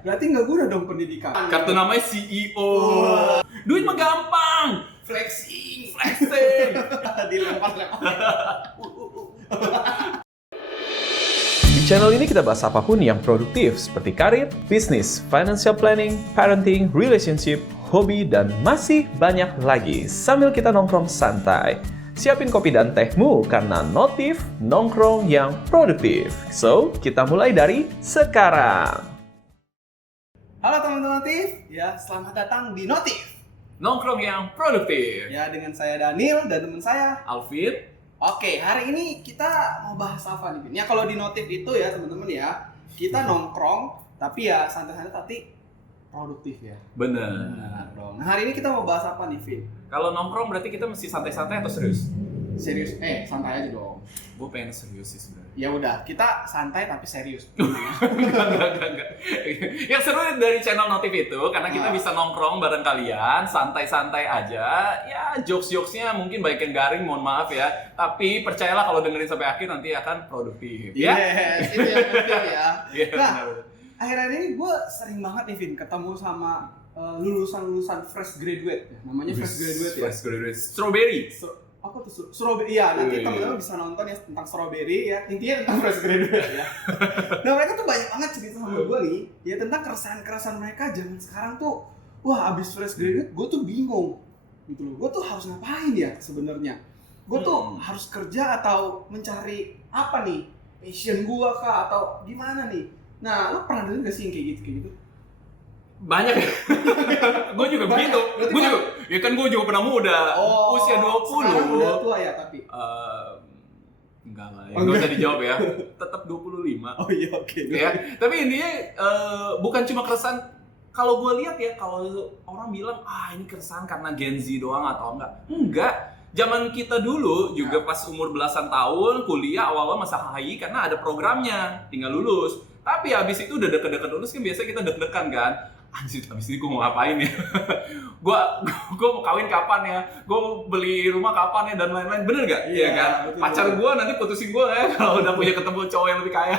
Berarti nggak guna dong pendidikan. Kartu namanya CEO. Duit mah gampang. Flexing. Dilempar-lempar. Di channel ini kita bahas apapun yang produktif seperti karir, bisnis, financial planning, parenting, relationship, hobi, dan masih banyak lagi sambil kita nongkrong santai. Siapin kopi dan tehmu karena Notif nongkrong yang produktif. So, kita mulai dari sekarang. Halo teman-teman Notif, ya selamat datang di Notif. Nongkrong yang produktif. Ya dengan saya Daniel dan teman saya. Alvin. Oke, hari ini kita mau bahas apa nih, Vin? Ya kalau di Notif itu ya teman-teman ya, kita nongkrong tapi ya santai-santai tapi produktif ya. Bener. Nah, dong. Nah, hari ini kita mau bahas apa nih, Vin? Kalau nongkrong berarti kita mesti santai-santai atau serius? Serius? Santai aja dong. Gue pengen serius sih sebenarnya. Ya udah, kita santai tapi serius. Enggak. Yang seru dari channel Notif itu karena kita bisa nongkrong bareng kalian, santai-santai aja. Ya, jokes-jokesnya mungkin baik yang garing, mohon maaf ya. Tapi percayalah kalau dengerin sampai akhir nanti akan produktif. Ya? Yes, itu yang penting ya. Iya, Nah, benar. akhir-akhir ini gue sering banget nih, Vin, ketemu sama lulusan fresh graduate ya. Namanya fresh graduate ya. Fresh graduate. Strawberry. Apa tuh? Strawberry. Iya, nanti Wih. teman-teman bisa nonton ya tentang strawberry ya. Intinya tentang fresh graduate ya. Nah, mereka tuh banyak banget cerita sama gue nih, ya tentang keresahan-keresahan mereka zaman sekarang tuh. Wah, abis fresh graduate gue tuh bingung. Gitu loh. Gue tuh harus ngapain ya sebenarnya? Gue tuh harus kerja atau mencari apa nih? Passion gue kah atau gimana nih? Nah, lo pernah dengar gak sih yang kayak gitu? Banyak ya. Gue juga Banyak. begitu. Berarti Gue juga. Ya kan gue juga pernah muda. Usia 20. Sekarang udah tua ya tapi? Enggak lah, ya. Oh, Nggak enggak. usah dijawab ya. Tetap 25. Oh iya, oke. Ya, tapi intinya bukan cuma keresahan. Kalau gue lihat ya, kalau orang bilang ini keresahan karena Gen Z doang atau enggak. Zaman kita dulu juga pas umur belasan tahun kuliah awal-awal masa HI karena ada programnya, tinggal lulus. Tapi habis itu udah deket-deket lulus kan biasanya kita deg-degan kan. Anjir, habis ini gue mau ngapain ya? gue mau kawin kapan ya? Gue mau beli rumah kapan ya? Dan lain-lain. Bener gak? Iya kan? Betul, Pacar betul. gue nanti putusin gue ya kalau udah punya ketemu cowok yang lebih kaya.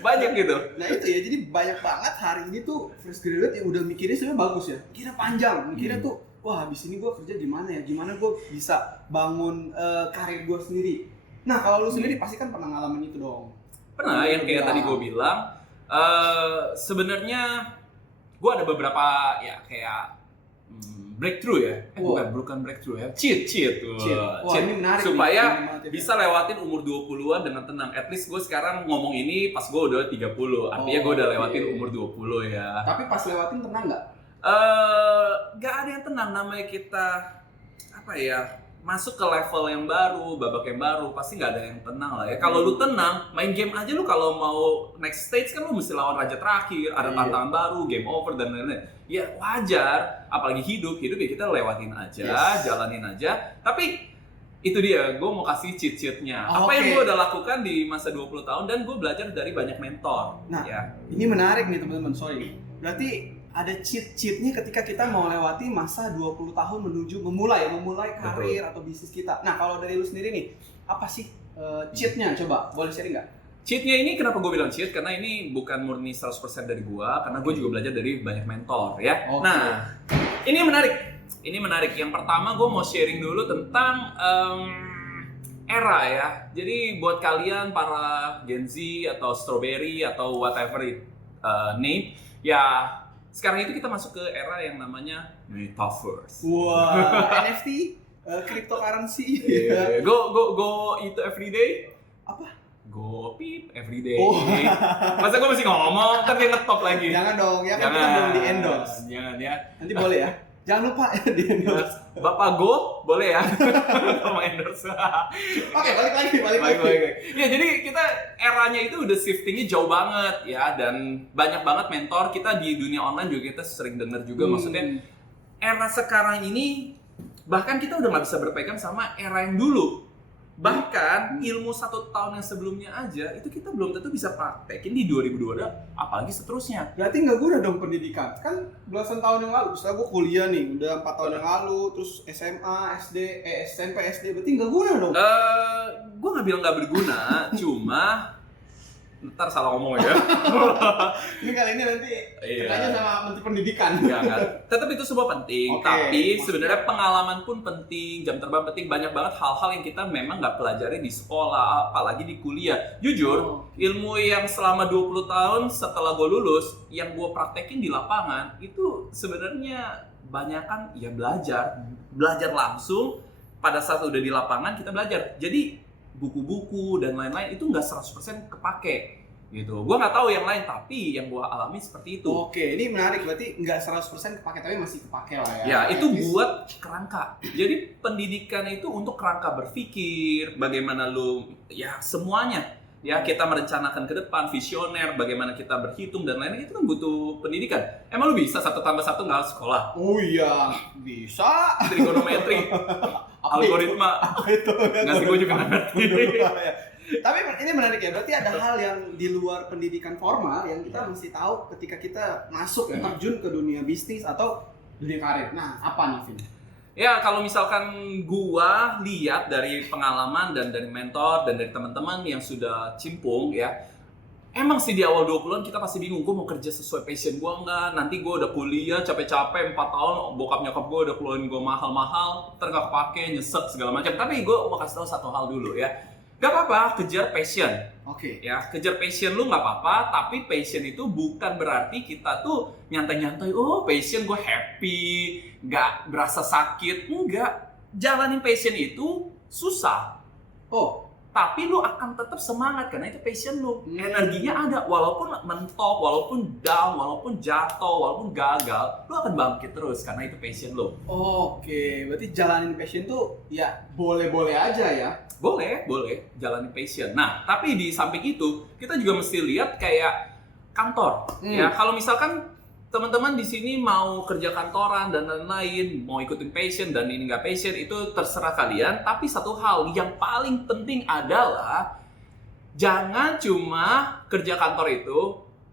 Banyak gitu. Nah itu ya, jadi banyak banget hari ini tuh fresh graduate yang udah mikirnya sebenarnya bagus ya. Mikirnya panjang, mikirnya tuh wah habis ini gue kerja gimana ya? Gimana gue bisa bangun karir gue sendiri. Nah kalau lu sendiri pasti kan pernah ngalamin itu dong. Pernah yang kayak tadi gue bilang, sebenarnya gue ada beberapa ya kayak breakthrough ya, bukan breakthrough ya, cheat. Wah, ini menarik supaya nih, bisa lewatin umur 20-an dengan tenang. At least gue sekarang ngomong ini pas gue udah 30, artinya gue udah lewatin umur 20 ya. Tapi pas lewatin tenang nggak? Gak ada yang tenang, namanya kita masuk ke level yang baru, babak yang baru, pasti nggak ada yang tenang lah ya. Kalau lu tenang, main game aja lu kalau mau next stage kan lu mesti lawan raja terakhir, ada tantangan baru, game over dan lain-lain. Ya wajar, apalagi hidup ya kita lewatin aja, jalanin aja. Tapi itu dia, gue mau kasih cheat-cheatnya. Apa yang gue udah lakukan di masa 20 tahun dan gue belajar dari banyak mentor. Nah, ya. ini menarik nih teman-teman, sorry. Berarti ada cheat-cheatnya ketika kita mau lewati masa 20 tahun menuju memulai karir atau bisnis kita. Nah, kalau dari lu sendiri nih, apa sih cheat-nya? Coba, boleh sharing nggak? Cheat-nya ini kenapa gue bilang cheat? Karena ini bukan murni 100% dari gue, karena gue juga belajar dari banyak mentor ya. Nah, ini menarik. Yang pertama gue mau sharing dulu tentang era ya. Jadi buat kalian para Gen Z atau Strawberry atau whatever name, ya sekarang itu kita masuk ke era yang namanya Metaverse. Wah, NFT, cryptocurrency. Go itu everyday. Apa? Go peep everyday. Masa gue masih ngomong, ntar dia ngetop lagi. Jangan dong, ya kan kita belum di endorse. Jangan ya. Nanti boleh ya. Jangan lupa ya di endorse. Bapak Go boleh ya. Sama endorse. Oke, balik lagi. Ya jadi kita eranya itu udah shiftingnya jauh banget ya, dan banyak banget mentor kita di dunia online juga kita sering dengar juga. Maksudnya era sekarang ini bahkan kita udah nggak bisa berpegang sama era yang dulu. Bahkan ilmu 1 tahun yang sebelumnya aja itu kita belum tentu bisa praktekin di 2022, apalagi seterusnya. Berarti nggak guna dong pendidikan. Kan belasan tahun yang lalu, misalnya gue kuliah nih, udah 4 tahun yang lalu, terus SMA, SD, SMP, SD, berarti nggak guna dong? Gue nggak bilang nggak berguna, cuma Ntar salah ngomong ya. Ini kali ini nanti Iya. tanya sama Menteri Pendidikan. Enggak. Tetap itu semua penting. Oke, Tapi maksudnya- sebenarnya pengalaman pun penting, jam terbang penting. Banyak banget hal-hal yang kita memang nggak pelajari di sekolah, apalagi di kuliah. Jujur, ilmu yang selama 20 tahun setelah gue lulus, yang gue praktekin di lapangan, itu sebenarnya banyakan ya belajar langsung. Pada saat udah di lapangan kita belajar. Jadi buku-buku dan lain-lain itu nggak 100% kepake gitu. Gue nggak tahu yang lain, tapi yang gue alami seperti itu. Oke, ini menarik, berarti nggak 100% kepake tapi masih kepake lah ya. Ya, itu At least. buat kerangka. Jadi pendidikan itu untuk kerangka berpikir, bagaimana lu ya semuanya. Ya, kita merencanakan ke depan, visioner, bagaimana kita berhitung dan lain-lain itu kan butuh pendidikan. Emang lu bisa 1+1 nggak harus sekolah? Oh iya, bisa. Trigonometri, algoritma. Apa itu? Nggak sih, gue juga nggak ngerti. Ya. Tapi ini menarik ya, berarti ada hal yang di luar pendidikan formal yang kita mesti tahu ketika kita masuk ya, terjun ke dunia bisnis atau dunia karir. Nah, apa nih, Vin? Ya, kalau misalkan gua lihat dari pengalaman dan dari mentor dan dari teman-teman yang sudah cimpung ya, emang sih di awal 20-an kita pasti bingung, gua mau kerja sesuai passion gua enggak, nanti gua udah kuliah capek-capek 4 tahun, bokap nyokap gua udah keluarin gua mahal-mahal, ntar gak kepake, nyesek segala macam. Tapi gua mau kasih tahu satu hal dulu ya, gak apa-apa kejar passion. Oke. Ya, kejar passion lu nggak apa-apa, tapi passion itu bukan berarti kita tuh nyantai-nyantai, oh passion gue happy, nggak berasa sakit, enggak. Jalanin passion itu susah, Oh, tapi lu akan tetap semangat karena itu passion lu. Energinya ada, walaupun mentok, walaupun down, walaupun jatuh, walaupun gagal, lu akan bangkit terus karena itu passion lu. oke. Berarti jalanin passion tuh ya boleh-boleh aja ya. Boleh jalani passion. Nah, tapi di samping itu kita juga mesti lihat kayak kantor. Ya, kalau misalkan teman-teman di sini mau kerja kantoran dan lain-lain, mau ikutin passion dan ini nggak passion, itu terserah kalian. Tapi satu hal yang paling penting adalah jangan cuma kerja kantor itu,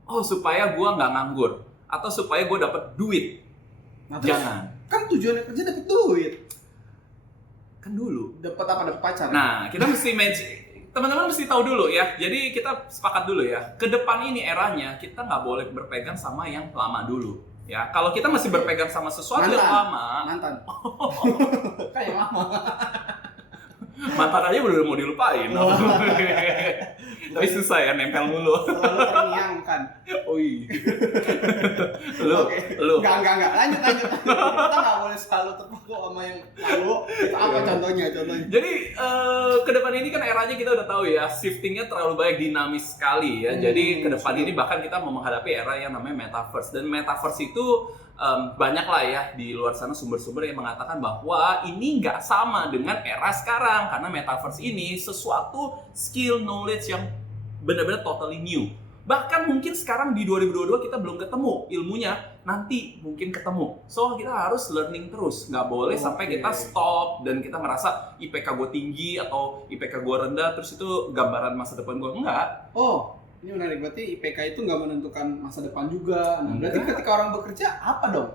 oh supaya gua nggak nganggur atau supaya gua dapat duit. Nah, terus Jangan. kan tujuannya kerja dapat duit. Kan dulu. Dapat apa? Dapat pacar. Nah, kita mesti teman-teman mesti tahu dulu ya. Jadi kita sepakat dulu ya. Ke depan ini eranya kita nggak boleh berpegang sama yang lama dulu. Ya, kalau kita masih berpegang sama sesuatu yang lama, Mantan. Kayak lama. mantan aja udah mau dilupain. Tapi susah ya, nempel mulu. Selalu terngiang kan. Oh iya. Lu, Oke. lu. Enggak. Lanjut. Kita nggak boleh selalu terpaku sama yang lalu. Itu apa contohnya? Jadi ke depan ini kan eranya kita udah tahu ya, shiftingnya terlalu banyak, dinamis sekali ya. Jadi ke depan ini bahkan kita mau menghadapi era yang namanya metaverse, dan metaverse itu banyak lah ya di luar sana sumber-sumber yang mengatakan bahwa ini nggak sama dengan era sekarang karena metaverse ini sesuatu skill knowledge yang benar-benar totally new. Bahkan mungkin sekarang di 2022 kita belum ketemu ilmunya, nanti mungkin ketemu. So kita harus learning terus, nggak boleh sampai kita stop dan kita merasa IPK gue tinggi atau IPK gue rendah terus itu gambaran masa depan gue. Enggak. Oh, ini menarik. Berarti IPK itu nggak menentukan masa depan juga. Nah, berarti ketika orang bekerja apa dong?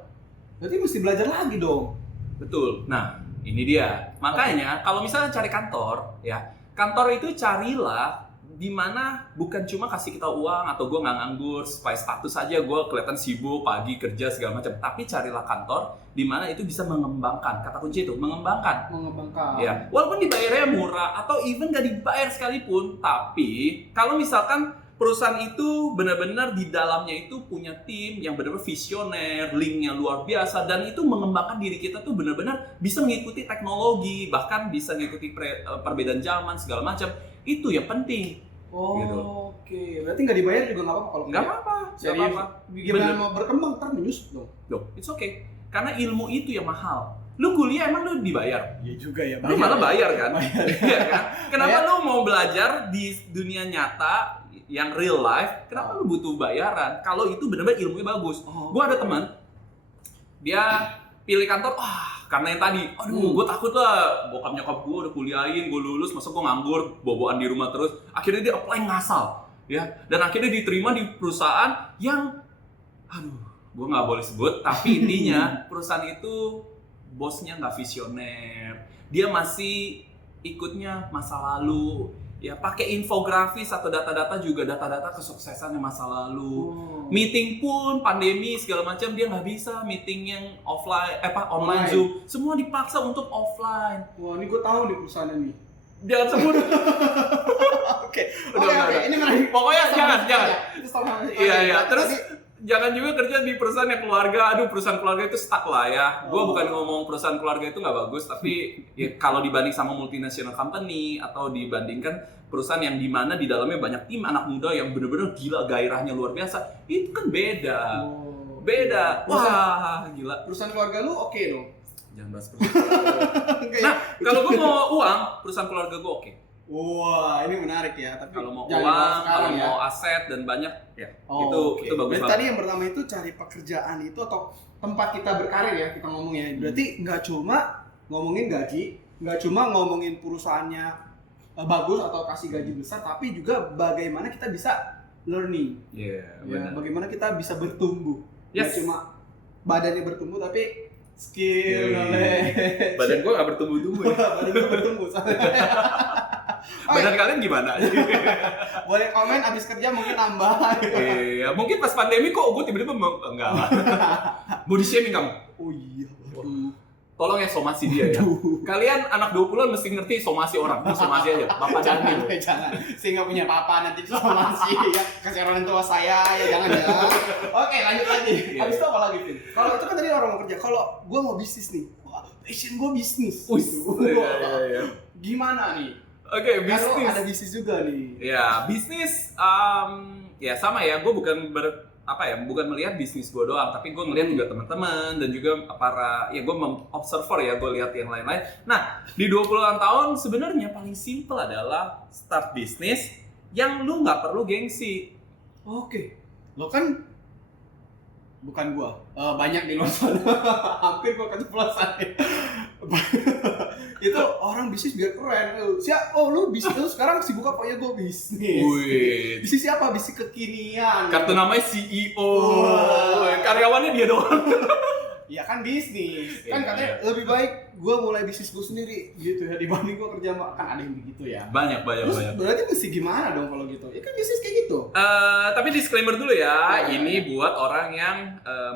Berarti mesti belajar lagi dong. Betul. Nah, ini dia. Makanya kalau misalnya cari kantor, ya kantor itu carilah di mana bukan cuma kasih kita uang atau gue nggak nganggur supaya status aja gue kelihatan sibuk pagi kerja segala macam, tapi carilah kantor di mana itu bisa mengembangkan. Kata kunci itu mengembangkan. Ya, walaupun dibayarnya murah atau even nggak dibayar sekalipun, tapi kalau misalkan perusahaan itu benar-benar di dalamnya itu punya tim yang benar-benar visioner, linknya luar biasa, dan itu mengembangkan diri kita tuh benar-benar bisa mengikuti teknologi, bahkan bisa mengikuti perbedaan zaman segala macam. Itu yang penting. Gitu. Oke. Berarti nggak dibayar juga nggak apa-apa kalau Nggak apa-apa. Jadi gimana mau berkembang ntar menyusut dong. Loh, it's okay. Karena ilmu itu yang mahal. Lu kuliah emang lu dibayar? Iya juga ya. Lu malah bayar kan? Iya kan? Kenapa lu mau belajar di dunia nyata yang real life? Kenapa lu butuh bayaran? Kalau itu benar-benar ilmunya bagus. Gua ada teman, dia pilih kantor, karena yang tadi, gue takut lah, bokap nyokap gue udah kuliahin, gue lulus, masa gue nganggur, boboan di rumah terus. Akhirnya dia apply ngasal, ya, dan akhirnya diterima di perusahaan yang, gue nggak boleh sebut, tapi intinya perusahaan itu bosnya nggak visioner, dia masih ikutnya masa lalu, Ya pakai infografis atau data-data juga data-data kesuksesan yang masa lalu. Oh. Meeting pun pandemi segala macam dia nggak bisa meeting yang online online Online. Zoom. Semua dipaksa untuk offline. Wah, ini gue tahu nih perusahaannya nih. Jangan sebut. Oke. Udah. Ini menarik. Pokoknya jangan. Itu sama. Iya. Terus jangan juga kerja di perusahaan yang keluarga. Aduh, perusahaan keluarga itu stuck lah ya. Gue Oh. bukan ngomong perusahaan keluarga itu nggak bagus, tapi ya, kalau dibanding sama multinational company atau dibandingkan perusahaan yang dimana di dalamnya banyak tim anak muda yang bener-bener gila gairahnya luar biasa, itu kan beda. Oh. Beda. Wah, gila. Perusahaan keluarga lu oke dong. Jangan bahas perusahaan. Nah, kalau gue mau uang, perusahaan keluarga gue oke. Wah, ini menarik ya. Tapi Kalau mau jangan uang, dibahas kalau sekarang ya. mau aset dan banyak, ya Oh, itu bagus Berarti banget. tadi yang pertama itu cari pekerjaan itu atau tempat kita berkarir ya kita ngomongnya. Berarti nggak cuma ngomongin gaji, nggak cuma ngomongin perusahaannya bagus atau kasih gaji besar, tapi juga bagaimana kita bisa learning. Iya, Ya, benar. bagaimana kita bisa bertumbuh. Yes. Nggak cuma badannya bertumbuh, tapi skill, knowledge. Badan gue gak bertumbuh-tumbuh ya. Badan gue bertumbuh. Badan kalian gimana? Boleh komen abis kerja mungkin nambah. Iya, mungkin pas pandemi kok gue tiba-tiba enggak lah. Body shaming kamu. Oh iya, waduh. Tolong ya somasi dia ya. Kalian anak 20-an mesti ngerti somasi orang. Lu somasi aja. Bapak Jangan, Daniel. jangan. Saya nggak punya papa nanti somasi ya. Kasih orang tua saya ya jangan ya. Oke, lanjut lagi. Iya. Habis itu apa lagi, Vin? Kalau itu kan tadi orang mau kerja. Kalau gue mau bisnis nih, wah, passion gue bisnis. Wih, iya. Gimana nih? Oke, Kalau bisnis. ada bisnis juga nih. Ya, bisnis ya sama ya. Gue bukan bukan melihat bisnis gue doang, tapi gue ngelihat juga teman-teman dan juga para ya gue observer ya, gue lihat yang lain-lain. Nah, di 20-an tahun sebenarnya paling simple adalah start bisnis yang lu nggak perlu gengsi. Oke. Lo kan bukan gua, banyak di luar sana. Hampir gua keceplosan. Itu orang bisnis biar keren. Lu bisnis lu sekarang sibuk apa ya? Gua bisnis. Wih, Bisnis siapa? Bisnis kekinian. kartu namanya CEO, Wah. karyawannya dia doang. Ya kan bisnis. Kan Iya, katanya lebih baik gua mulai bisnis gua sendiri gitu ya dibanding gua kerja sama, kan ada yang begitu ya. Banyak. Terus berarti mesti gimana dong kalau gitu? Ya kan bisnis kayak gitu. Tapi disclaimer dulu ya, Oh. ini buat orang yang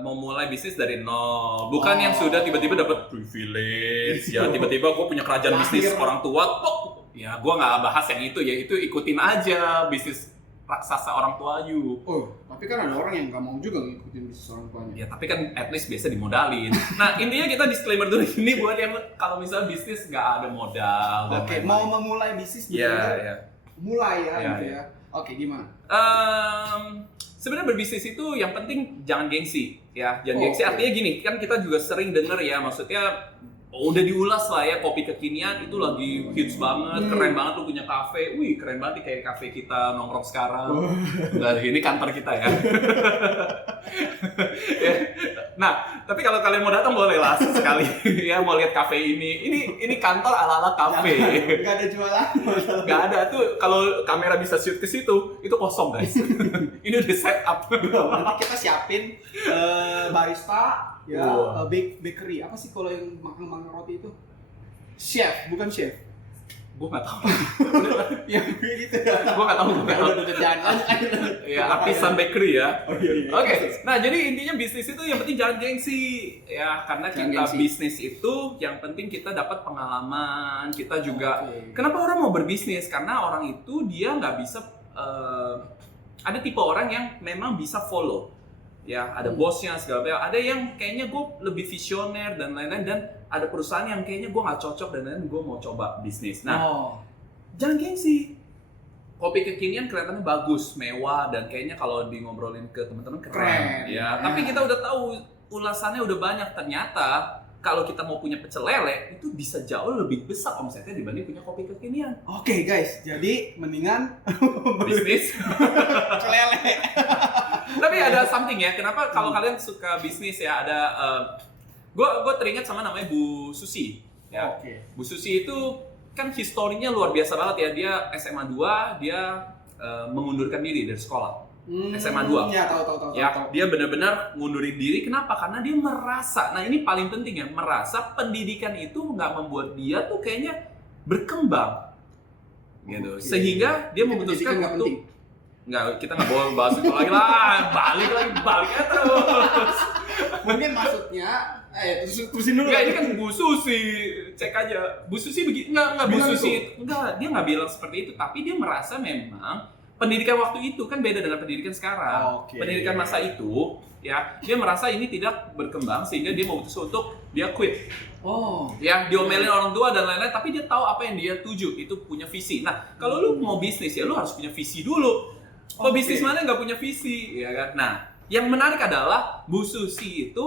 mau mulai bisnis dari nol, bukan yang sudah tiba-tiba dapat privilege, ya tiba-tiba gue punya kerajaan bisnis Lahir. orang tua, ya gue nggak bahas yang itu ya, itu ikutin aja bisnis raksasa orang tua you. Oh, tapi kan ada orang yang nggak mau juga ngikutin bisnis orang tuanya. Ya tapi kan at least biasa dimodalin. Nah intinya kita disclaimer dulu ini buat yang kalau misalnya bisnis nggak ada modal. dan Oke, lain-lain. mau memulai bisnis Ya, benar-benar ya. mulai ya, Ya, gitu ya. ya. Oke, gimana? Sebenarnya berbisnis itu yang penting jangan gengsi ya, jangan Oh, gengsi oke. artinya gini kan kita juga sering denger ya, maksudnya udah diulas lah ya, kopi kekinian itu lagi hits banget, keren banget lu punya kafe, wih keren banget nih kayak kafe kita nongkrong sekarang. Nah ini kantor kita ya. Ya. Nah tapi kalau kalian mau datang boleh lah sekali ya, mau lihat kafe ini kantor ala-ala kafe. Gak ada jualan. Gak ada tuh, kalau kamera bisa shoot ke situ, itu kosong guys. Ini udah set up. Nanti kita siapin barista, ya, Wow. bakery. Apa sih kalau yang makan roti itu? Chef, bukan chef. Gue gak tau. Yang gitu ya. Gue gak tau. Udah jangan. Ya, artisan bakery ya. Oh iya. Oke, nah jadi intinya bisnis itu yang penting jangan gengsi ya, karena Jangan kita gengsi. bisnis itu yang penting kita dapat pengalaman, kita juga. Oke. Kenapa orang mau berbisnis? Karena orang itu dia nggak bisa, ada tipe orang yang memang bisa follow, ya ada bosnya segala macam. Ada yang kayaknya gue lebih visioner dan lain-lain, dan ada perusahaan yang kayaknya gue nggak cocok dan lain-lain, gue mau coba bisnis. Nah, jangan gengsi. Kopi kekinian kelihatannya bagus, mewah, dan kayaknya kalau di ngobrolin ke teman-teman keren. Keren, Ya, ya. tapi kita udah tahu ulasannya udah banyak. Ternyata kalau kita mau punya pecel lele itu bisa jauh lebih besar omsetnya dibanding punya kopi kekinian. Oke guys, jadi mendingan Bisnis. kelele. Tapi ada something ya. Kenapa kalau kalian suka bisnis ya, ada gue teringat sama namanya Bu Susi. Ya. Oke. Bu Susi itu kan historinya luar biasa banget ya. Dia SMA 2, dia mengundurkan diri dari sekolah. SMA 2. Ya, tahu. Ya, dia benar-benar ngundurin diri. Kenapa? Karena dia merasa, nah ini paling penting ya, merasa pendidikan itu nggak membuat dia tuh kayaknya berkembang. gitu. Oke. Sehingga dia Jadi memutuskan pendidikan nggak untuk penting. nggak, kita nggak boleh bahas itu lagi lah, balik aja terus. Mungkin maksudnya terusin dulu. Enggak, ini kan Bu Susi, cek aja. Bu Susi begitu, enggak Bu Bilang Susi, enggak, dia nggak bilang seperti itu, tapi dia merasa memang pendidikan waktu itu kan beda dengan pendidikan sekarang. Oke. Pendidikan masa itu, ya, dia merasa ini tidak berkembang sehingga dia memutuskan untuk dia quit. Oh. Ya, diomelin orang tua dan lain-lain, tapi dia tahu apa yang dia tuju, itu punya visi. Nah, kalau lu mau bisnis ya lu harus punya visi dulu. Mau Oke. bisnis mana nggak punya visi, ya kan? Nah, yang menarik adalah Bu Susi itu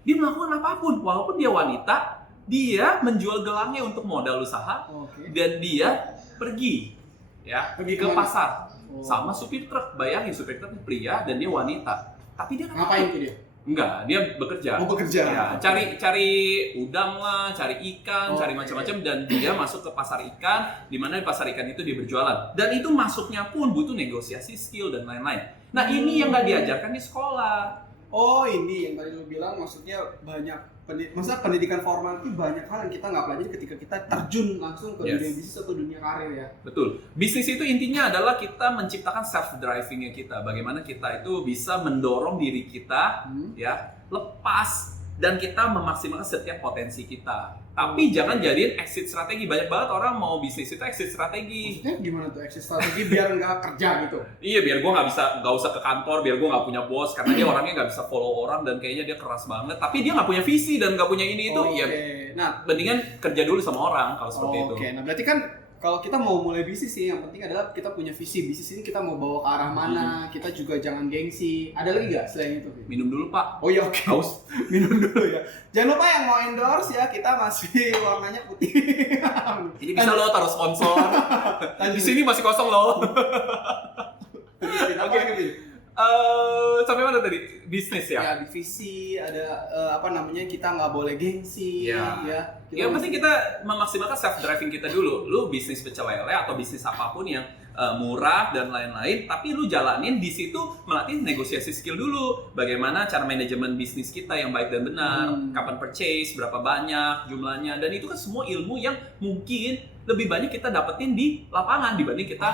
dia melakukan apapun, walaupun dia wanita, dia menjual gelangnya untuk modal usaha Oke. dan dia pergi, ya, Pergi ke kemana? pasar Oh. sama supir truk. Bayangin supir truk pria dan dia wanita, tapi dia nggak Ngapain takut. tuh dia? Enggak, dia bekerja. Oh, bekerja. Ya, cari udang lah, cari ikan, cari Oke. macam-macam, dan dia masuk ke pasar ikan, di mana di pasar ikan itu dia berjualan. Dan itu masuknya pun butuh negosiasi, skill dan lain-lain. Nah, ini yang nggak diajarkan di sekolah. Oh, ini yang tadi lu bilang, maksudnya banyak pendidikan formal itu banyak hal yang kita nggak pelajari ketika kita terjun langsung ke Yes. dunia bisnis atau dunia karir ya. Betul. Bisnis itu intinya adalah kita menciptakan self-drivingnya kita. Bagaimana kita itu bisa mendorong diri kita, ya, lepas dan kita memaksimalkan setiap potensi kita. Tapi jangan jadiin exit strategi. Banyak banget orang mau bisnis itu exit strategi. Maksudnya gimana tuh exit strategi biar nggak kerja gitu? Iya, biar gue nggak usah ke kantor, biar gue nggak punya bos, karena dia orangnya nggak bisa follow orang dan kayaknya dia keras banget. Tapi dia nggak punya visi dan nggak punya ini itu, Oke. ya Nah, mendingan kerja dulu sama orang kalau seperti itu. Oke, nah berarti kan kalau kita mau mulai bisnis sih, yang penting adalah kita punya visi. Bisnis ini kita mau bawa ke arah mana, kita juga jangan gengsi. Ada lagi nggak selain itu? Minum dulu, Pak. Oh iya, oke. Haus. Minum dulu ya. Jangan lupa yang mau endorse ya, kita masih warnanya putih. Ini bisa lo taruh sponsor. Di sini masih kosong loh. Oke, oke. Sampai mana tadi? Bisnis ya? Ya, di visi ada apa namanya, kita nggak boleh gengsi Ya. ya. Yang penting kita memaksimalkan self driving kita dulu. Lu bisnis pecel lele atau bisnis apapun yang murah dan lain-lain, tapi lu jalanin di situ melatih negosiasi skill dulu. Bagaimana cara manajemen bisnis kita yang baik dan benar, kapan purchase, berapa banyak jumlahnya, dan itu kan semua ilmu yang mungkin lebih banyak kita dapetin di lapangan dibanding kita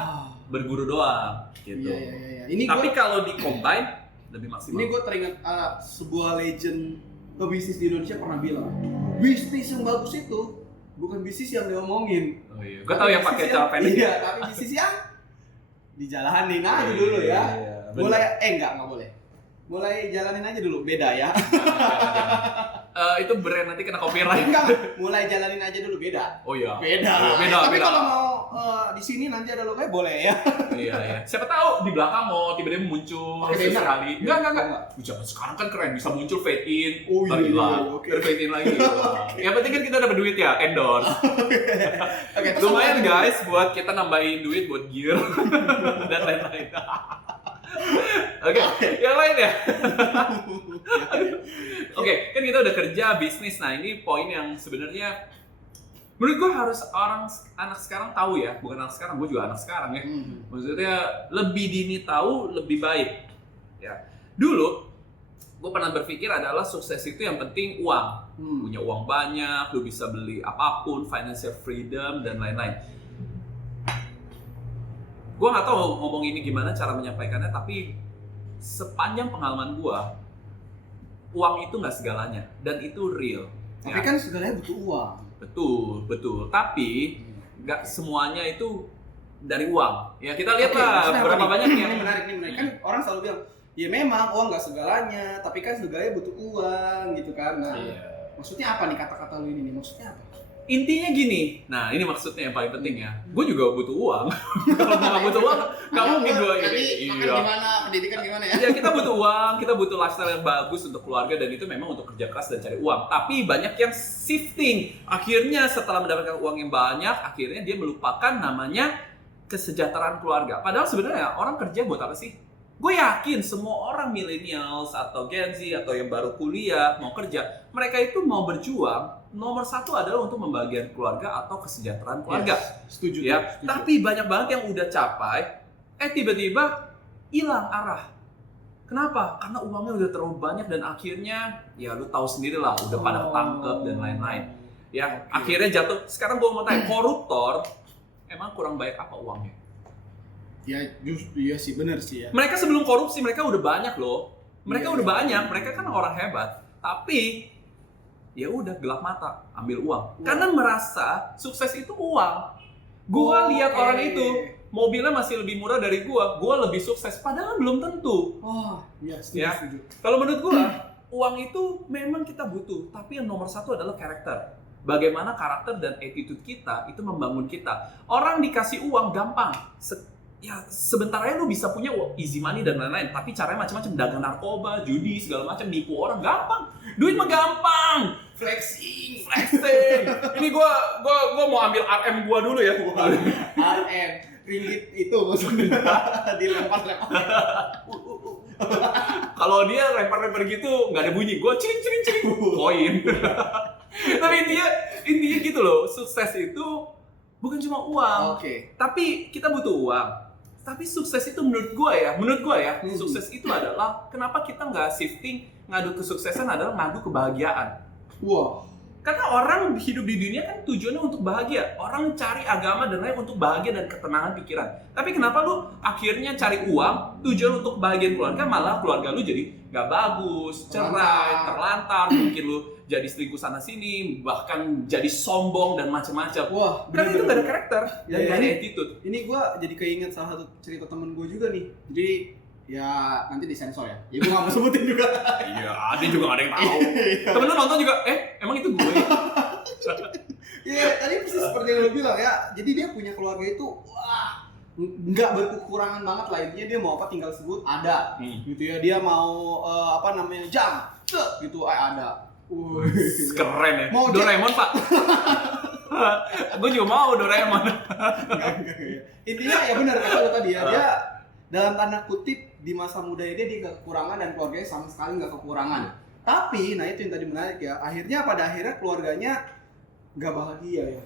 berguru doang gitu. Iya. Ini Tapi gua, kalau di combine lebih maksimal. ini gue teringat sebuah legend pebisnis di Indonesia pernah bilang, bisnis yang bagus itu bukan bisnis yang diomongin. Oh iya, gue tahu yang pakai celana pendek. Iya, tapi bisnis yang dijalanin aja dulu ya. Iya, Mulai enggak boleh. Mulai jalanin aja dulu, beda ya. Itu brand nanti kena copyright. Enggak, mulai jalanin aja dulu, beda. Oh iya. Beda. Beda, Tapi beda. kalau mau di sini nanti ada logonya boleh ya. Iya. Siapa tahu di belakang mau tiba-tiba muncul Pakai banner? sekali. Enggak. Enggak. Jangan, sekarang kan keren, bisa muncul fade in, Oh, ntar iya, hilang, iya, oke. ntar fade in lagi. Yang penting kan kita dapat duit ya, endorse. Oke, terus Lumayan apa lagi? guys buat kita nambahin duit buat gear dan lain-lain. Oke, yang lain ya. Oke, kan kita udah kerja bisnis. Nah, ini poin yang sebenarnya menurut gue harus anak sekarang tahu ya, bukan anak sekarang, gue juga anak sekarang ya. Maksudnya lebih dini tahu lebih baik. Ya, dulu gue pernah berpikir adalah sukses itu yang penting uang, punya uang banyak, lu bisa beli apapun, financial freedom dan lain-lain. Gue nggak tahu ngomong ini gimana cara menyampaikannya, tapi sepanjang pengalaman gue, uang itu nggak segalanya dan itu real. Tapi Ya. kan segalanya butuh uang. Betul. Tapi nggak semuanya itu dari uang. Ya kita lihat Oke, lah maksudnya apa berapa nih? banyak yang Ini menarik. Kan orang selalu bilang, ya memang uang nggak segalanya, tapi kan segalanya butuh uang gitu kan. Nah, maksudnya apa nih kata-kata lu ini nih? Maksudnya apa? Intinya gini. Nah ini maksudnya yang paling penting ya. Gue juga butuh uang. Kalau nggak butuh uang, nggak mungkin gue Tadi ini. makan Iya. gimana, pendidikan gimana ya? Ya kita butuh uang, kita butuh lifestyle yang bagus untuk keluarga dan itu memang untuk kerja keras dan cari uang. Tapi banyak yang shifting. Akhirnya setelah mendapatkan uang yang banyak, akhirnya dia melupakan namanya kesejahteraan keluarga. Padahal sebenarnya orang kerja buat apa sih? Gue yakin semua orang millennials atau Gen Z atau yang baru kuliah mau kerja, mereka itu mau berjuang. Nomor satu adalah untuk membagian keluarga atau kesejahteraan keluarga. Setuju. Ya, setuju. tapi banyak banget yang udah capai, tiba-tiba hilang arah. Kenapa? Karena uangnya udah terlalu banyak dan akhirnya ya lu tahu sendiri lah, udah pada ketangkep dan lain-lain. Ya, akhirnya jatuh. Sekarang gua mau tanya, koruptor emang kurang baik apa uangnya? Ya justru iya sih, benar sih ya. Mereka sebelum korupsi mereka udah banyak loh. Mereka Iya, udah iya. banyak, mereka kan orang hebat. Tapi ya udah gelap mata, ambil uang. Karena merasa sukses itu uang. Gua lihat orang itu mobilnya masih lebih murah dari gua lebih sukses. Padahal belum tentu. Oh, iya setuju, Ya. setuju. Kalau menurut gua, uang itu memang kita butuh. Tapi yang nomor satu adalah karakter. Bagaimana karakter dan attitude kita itu membangun kita. Orang dikasih uang gampang. Ya sebentar aja lu bisa punya easy money dan lain-lain, tapi caranya macam-macam, dagang narkoba, judi, segala macam, nipu orang gampang. Duit mah gampang. Flexing. Ini gua mau ambil RM gua dulu ya. RM ringgit itu maksudnya dilempar-lempar. Kalau dia lempar-lempar gitu nggak ada bunyi, gua ciring koin. Tapi intinya gitu loh, sukses itu bukan cuma uang. Oke. Tapi kita butuh uang. Tapi sukses itu menurut gua ya, sukses itu adalah kenapa kita nggak shifting ngadu kesuksesan adalah ngadu kebahagiaan. Wah. Karena orang hidup di dunia kan tujuannya untuk bahagia. Orang cari agama dan lain untuk bahagia dan ketenangan pikiran. Tapi kenapa lu akhirnya cari uang, tujuan untuk kebahagiaan keluarga, malah keluarga lu jadi nggak bagus, cerai, terlantar, mungkin lu jadi selingkuh sana sini, bahkan jadi sombong dan macam-macam. Wah, Karena itu nggak ada karakter dan Ya, nggak ada ini- attitude. Ini gue jadi keinget salah satu cerita temen gue juga nih. Jadi ya nanti disensor ya. Ya gue gak mau sebutin juga. Iya, ada juga nggak ada yang tahu. Temen lu nonton juga, emang itu gue? Iya, tadi persis seperti yang lo bilang ya. Jadi dia punya keluarga itu, wah, nggak berkekurangan banget lah. Intinya dia mau apa tinggal sebut ada, gitu ya. Dia mau apa namanya jam, gitu ada. Keren ya. Mau Doraemon pak. Gue juga mau Doraemon. Enggak. Intinya ya benar kata lo tadi ya. Dia dalam tanda kutip di masa mudanya dia nggak kekurangan dan keluarganya sama sekali nggak kekurangan. Tapi, nah itu yang tadi menarik ya. Akhirnya pada akhirnya keluarganya nggak bahagia ya.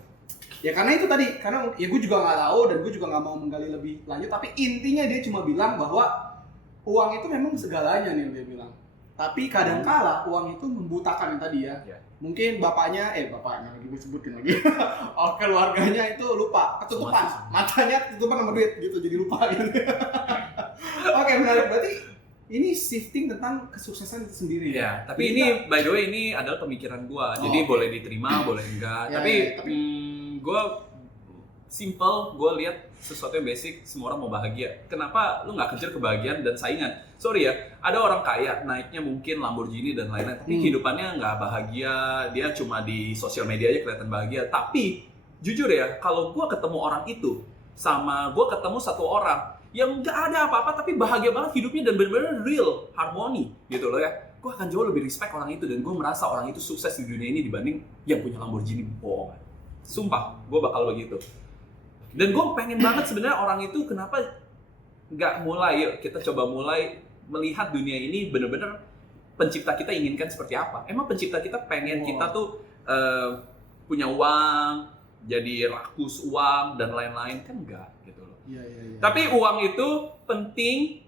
Ya karena itu tadi, karena ya gue juga nggak tahu dan gue juga nggak mau menggali lebih lanjut. Tapi intinya dia cuma bilang bahwa uang itu memang segalanya nih dia bilang. Tapi kadangkala uang itu membutakan yang tadi ya. Ya. Mungkin bapaknya lagi gue sebutin lagi. Oh, keluarganya itu lupa, ketutupan, matanya ketutupan sama duit gitu, jadi lupa gitu. Oke, menarik. Berarti ini shifting tentang kesuksesan itu sendiri. Ya, tapi ini by the way ini adalah pemikiran gua. Jadi oke. boleh diterima, boleh enggak. Ya, tapi ya, gua simple, gua lihat sesuatu yang basic, semua orang mau bahagia. Kenapa lu nggak kejar kebahagiaan dan saingan? Sorry ya, ada orang kaya naiknya mungkin Lamborghini dan lain-lain, tapi kehidupannya nggak bahagia. Dia cuma di sosial media aja kelihatan bahagia. Tapi jujur ya, kalau gua ketemu orang itu sama gua ketemu satu orang yang nggak ada apa-apa tapi bahagia banget hidupnya dan benar-benar real harmoni gitu loh ya, gue akan jauh lebih respect orang itu dan gue merasa orang itu sukses di dunia ini dibanding yang punya Lamborghini bohongan. Sumpah, gue bakal begitu. Dan gue pengen banget sebenarnya orang itu kenapa nggak mulai, yuk kita coba mulai melihat dunia ini benar-benar pencipta kita inginkan seperti apa. Emang pencipta kita pengen kita tuh punya uang, jadi rakus uang dan lain-lain, kan enggak gitu loh. Iya. Tapi uang itu penting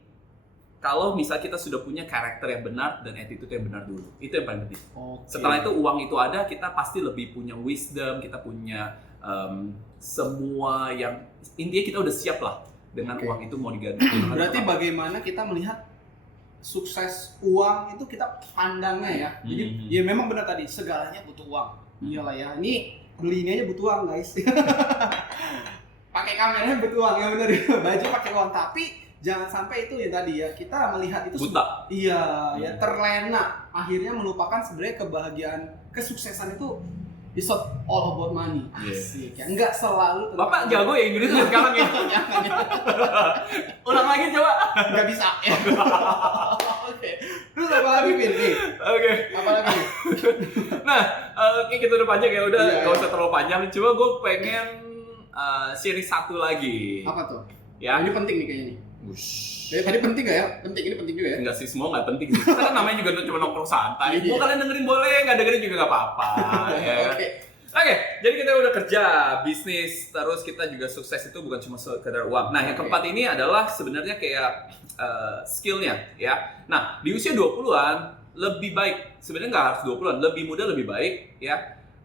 kalau misal kita sudah punya karakter yang benar dan attitude yang benar dulu. Itu yang paling penting. Oke. Setelah itu uang itu ada, kita pasti lebih punya wisdom, kita punya semua yang intinya kita udah siap lah dengan Oke. uang itu mau diganti. Berarti bagaimana kita melihat sukses uang itu kita pandangnya ya. Jadi ya memang benar tadi, segalanya butuh uang. Iyalah ya. Ini beli ini aja butuh uang, guys. Pakai kameranya butuh uang, ya benar ya. Baju pakai uang, tapi jangan sampai itu ya tadi ya, kita melihat itu buta. Iya, ya terlena, akhirnya melupakan sebenarnya kebahagiaan, kesuksesan itu is not all about money. Asik ya, enggak selalu. Bapak jago ya Inggris sekarang ya. Ulang lagi coba. Enggak bisa. Ya. Oke. Terus apa lagi Pin? Nih, Oke. apa lagi? Nah, kayak kita udah panjang ya, udah Iya, nggak iya. usah terlalu panjang. Cuma gue pengen series satu lagi. Apa tuh? Ya. Ini penting nih kayaknya nih. Tadi penting gak ya? Penting, ini penting juga ya? Enggak sih, semua nggak penting sih. Karena namanya juga cuma nongkrong santai. Iya. Mau kalian dengerin boleh, nggak dengerin juga nggak apa-apa. Ya. Oke, jadi kita udah kerja, bisnis, terus kita juga sukses itu bukan cuma sekedar uang. Nah, yang keempat ini adalah sebenarnya kayak skillnya ya. Nah, di usia 20-an lebih baik, sebenarnya nggak harus 20-an, lebih muda lebih baik ya.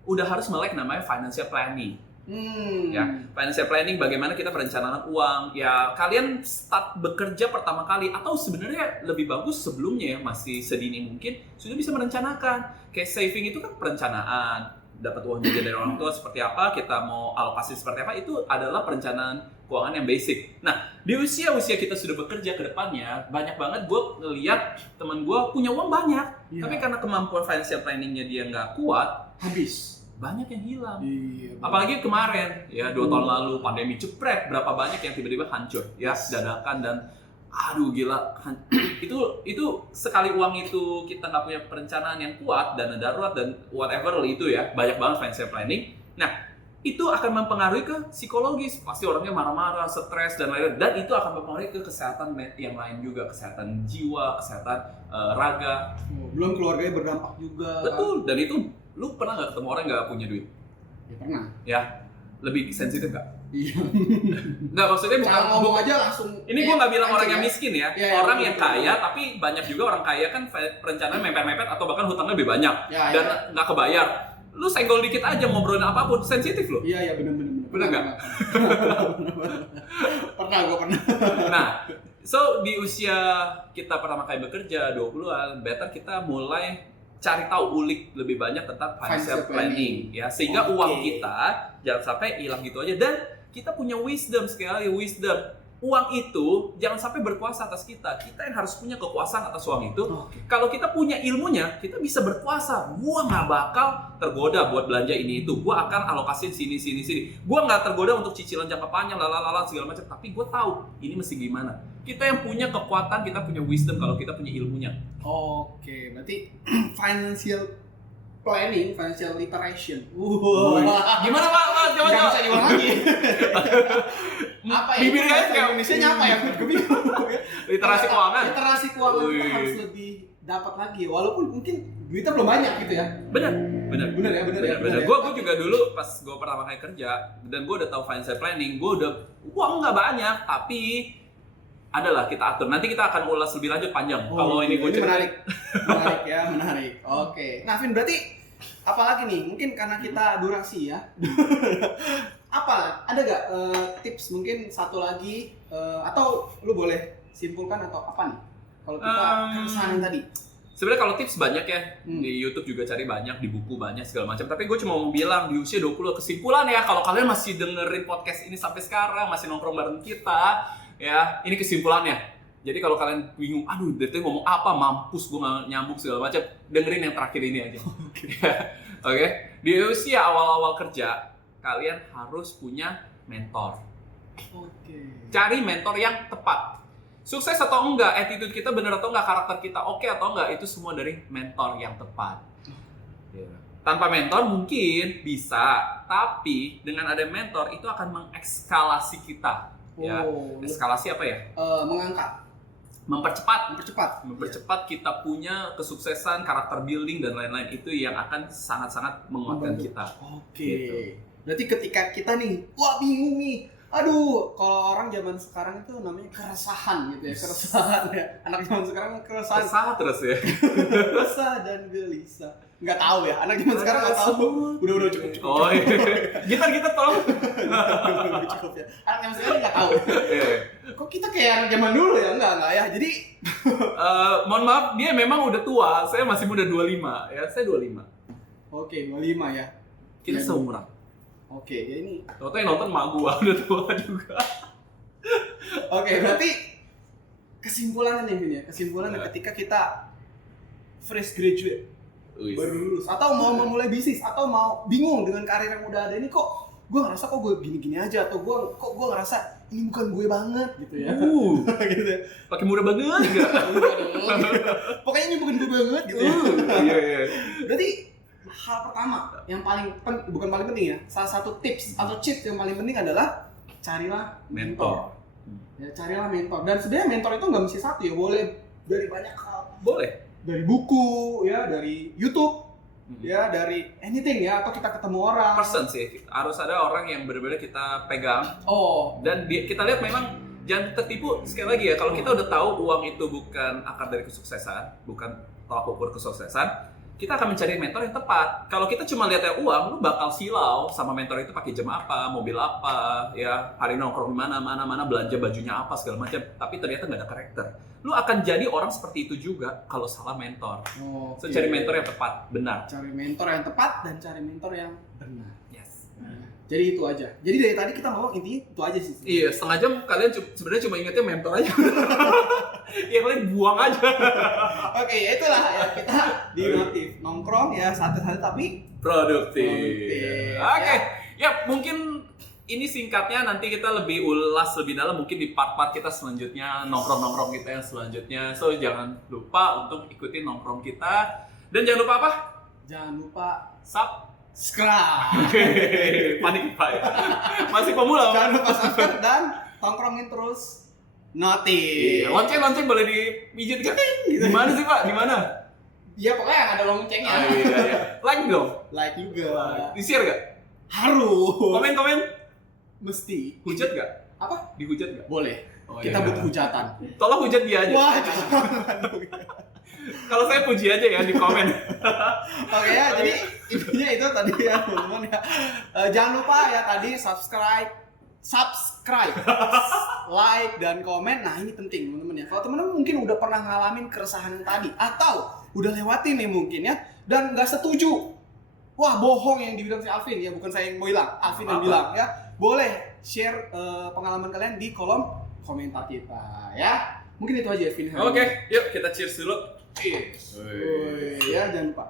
Udah harus melek namanya financial planning. Ya, financial planning bagaimana kita merencanakan uang. Ya, kalian start bekerja pertama kali atau sebenarnya lebih bagus sebelumnya ya, masih sedini mungkin sudah bisa merencanakan. Kayak saving itu kan perencanaan, dapat uang juga dari orang tua seperti apa, kita mau alokasi seperti apa, itu adalah perencanaan keuangan yang basic. Nah, di usia-usia kita sudah bekerja ke depannya, banyak banget gue ngeliat teman gue punya uang banyak, tapi karena kemampuan financial planningnya dia nggak kuat, habis. banyak yang hilang. Iya, Apalagi kemarin ya 2 tahun lalu pandemi jepret, berapa banyak yang tiba-tiba hancur ya dadakan dan aduh gila itu sekali uang itu kita nggak punya perencanaan yang kuat, dana darurat dan whatever itu ya, banyak banget financial planning. Nah, itu akan mempengaruhi ke psikologis, pasti orangnya marah-marah, stres dan lain-lain, dan itu akan mempengaruhi ke kesehatan yang lain juga, kesehatan jiwa, kesehatan raga. Belum keluarganya berdampak juga. Betul, dan itu lu pernah nggak ketemu orang nggak punya duit? Ya pernah. Ya, lebih sensitif nggak? Iya. Nggak, maksudnya bukan Cara ngomong aja langsung. ini gue nggak bilang orang aja yang ya. miskin ya, Ya, orang betul, yang betul. kaya, tapi banyak juga orang kaya kan perencanaan mepet-mepet atau bahkan hutangnya lebih banyak Ya, dan ya. nggak kebayar. Lu senggol dikit aja ngobrolin apapun, sensitif loh. Iya, benar. Bener nggak? Pernah, gue pernah. Nah, so di usia kita pertama kali bekerja 20-an, better kita mulai cari tahu, ulik lebih banyak tentang financial Financial planning. planning ya, sehingga Oke. uang kita jangan sampai hilang gitu aja, dan kita punya wisdom, sekali lagi wisdom. Uang itu jangan sampai berkuasa atas kita. Kita yang harus punya kekuasaan atas uang itu. Oke. Kalau kita punya ilmunya, kita bisa berkuasa. Gua nggak bakal tergoda buat belanja ini itu. Gua akan alokasiin sini. Gua nggak tergoda untuk cicilan jangka panjang, lalala segala macam. Tapi gua tahu ini mesti gimana. Kita yang punya kekuatan, kita punya wisdom kalau kita punya ilmunya. Oke, berarti financial planning, financial literation. Gimana Pak? Coba. Nggak bisa diulang lagi. Apa ya? Bibir guys, Bahasa Indonesia apa ya? Gue bingung. Literasi keuangan. Literasi keuangan kita Wih. harus lebih dapat lagi, walaupun mungkin duitnya belum banyak gitu ya. Benar. Bener ya. Gue juga dulu pas gue pertama kali kerja dan gue udah tahu financial planning, gue udah uang nggak banyak, tapi adalah kita atur. Nanti kita akan ulas lebih lanjut panjang. Kalau ini gue menarik ya, menarik. Oke. Nah, Vin, berarti apalagi nih? Mungkin karena kita durasi ya. Apa? Ada gak tips mungkin satu lagi atau lu boleh simpulkan atau apa nih? Kalau kita keresahan tadi. Sebenarnya kalau tips banyak ya, di YouTube juga cari banyak, di buku banyak segala macam. Tapi gue cuma mau bilang di usia 20 kesimpulan ya, kalau kalian masih dengerin podcast ini sampai sekarang, masih nongkrong bareng kita, ya ini kesimpulannya. Jadi kalau kalian bingung, aduh dari tadi ngomong apa, mampus gue nggak nyambung segala macam, dengerin yang terakhir ini aja. Oke. Di usia awal-awal kerja, kalian harus punya mentor. Oke. Cari mentor yang tepat. Sukses atau enggak, attitude kita benar atau enggak, karakter kita oke atau enggak, itu semua dari mentor yang tepat. Tanpa mentor mungkin bisa, tapi dengan ada mentor itu akan mengekskalasi kita. Ya, eskalasi apa ya? Mengangkat, Mempercepat kita punya kesuksesan, karakter building dan lain-lain, itu yang akan sangat-sangat menguatkan kita. Oke. Gitu. Berarti ketika kita nih, wah bingung nih. Aduh, kalau orang zaman sekarang itu namanya keresahan gitu ya, keresahan ya. Anak zaman sekarang keresahan. Sangat terus ya. Resah dan gelisah. Nggak tahu ya, anak zaman sekarang nggak tahu. Udah cukup. Oh iya. Gitar tolong. Udah cukup ya. Anak zaman sekarang nggak tahu. Iya. Kok kita kayak anak zaman dulu ya? Enggak ya. Jadi Mohon maaf, dia memang udah tua. Saya masih muda 25 ya. Saya 25. Oke, 25 ya. Kita Ya. seumuran. Oke, ya ini. Tahu-tahu yang nonton mak gua udah tua juga. Oke, berarti kesimpulannya nih Vin ya. Kesimpulannya Ya. ketika kita fresh graduate, Wih. baru lulus, atau mau memulai bisnis, atau mau bingung dengan karir yang udah ada ini, kok gue ngerasa kok gue gini-gini aja, atau gue ngerasa ini bukan gue banget gitu ya. Gitu ya. Pakai murah banget enggak? Pokoknya ini bukan gue banget gitu ya. Iya. Berarti hal pertama yang bukan paling penting ya, salah satu tips atau cheat yang paling penting adalah carilah mentor. Ya, carilah mentor. Dan sebenarnya mentor itu nggak mesti satu ya, boleh dari banyak hal. Boleh. Dari buku ya, dari YouTube ya, dari anything ya, atau kita ketemu orang. Person sih, harus ada orang yang benar-benar kita pegang Oh, dan kita lihat memang jangan tertipu. Sekali lagi ya, kalau kita udah tahu uang itu bukan akar dari kesuksesan, bukan tolak ukur kesuksesan, kita akan mencari mentor yang tepat. Kalau kita cuma lihat uang, lu bakal silau sama mentor itu pakai jam apa, mobil apa, ya hari nongkrong di mana, belanja bajunya apa segala macam. Tapi ternyata nggak ada karakter. Lu akan jadi orang seperti itu juga kalau salah mentor. So, cari mentor yang tepat, benar. Cari mentor yang tepat dan cari mentor yang benar. Yes. Jadi itu aja. Jadi dari tadi kita mau intinya itu aja sih. Iya, setengah jam kalian sebenarnya cuma ingetnya mentor aja. Yang lain buang aja. Oke, ya itulah ya kita di Notif nongkrong ya santai-santai tapi Produktif. Oke, ya mungkin ini singkatnya, nanti kita lebih ulas lebih dalam mungkin di part-part kita selanjutnya, nongkrong-nongkrong kita yang selanjutnya. So jangan lupa untuk ikutin nongkrong kita, dan jangan lupa apa? jangan lupa Subscribe. subscribe. Panik Pak. Masih pemula. Jangan lupa subscribe dan tongkrongin terus Notif. Iya, lonceng boleh dipijit kan? Di mana sih Pak? Di mana? Ya pokoknya yang ada loncengnya. Iya. Like dong. Like juga. Di-share gak? Harus. Komen. Mesti. Hujat gak? Apa? Dihujat gak? Boleh. Oh, Kita iya. butuh hujatan. Tolong hujat dia aja. Wah. Kalau saya puji aja ya di komen. Oke ya, jadi intinya itu tadi ya teman-teman ya. Jangan lupa ya tadi subscribe, like dan komen. Nah ini penting teman-teman ya. Kalau teman-teman mungkin udah pernah ngalamin keresahan tadi atau udah lewatin nih mungkin ya dan nggak setuju. Wah bohong yang dibilang si Alvin ya, bukan saya yang mau bilang, Alvin yang bilang ya. Boleh share pengalaman kalian di kolom komentar kita ya. Mungkin itu aja Vin. Oke, yuk kita cheers dulu. Cheers. Ya jangan lupa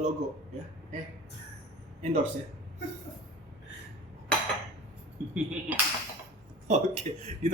logo ya. Endorse ya. Oke, gitu.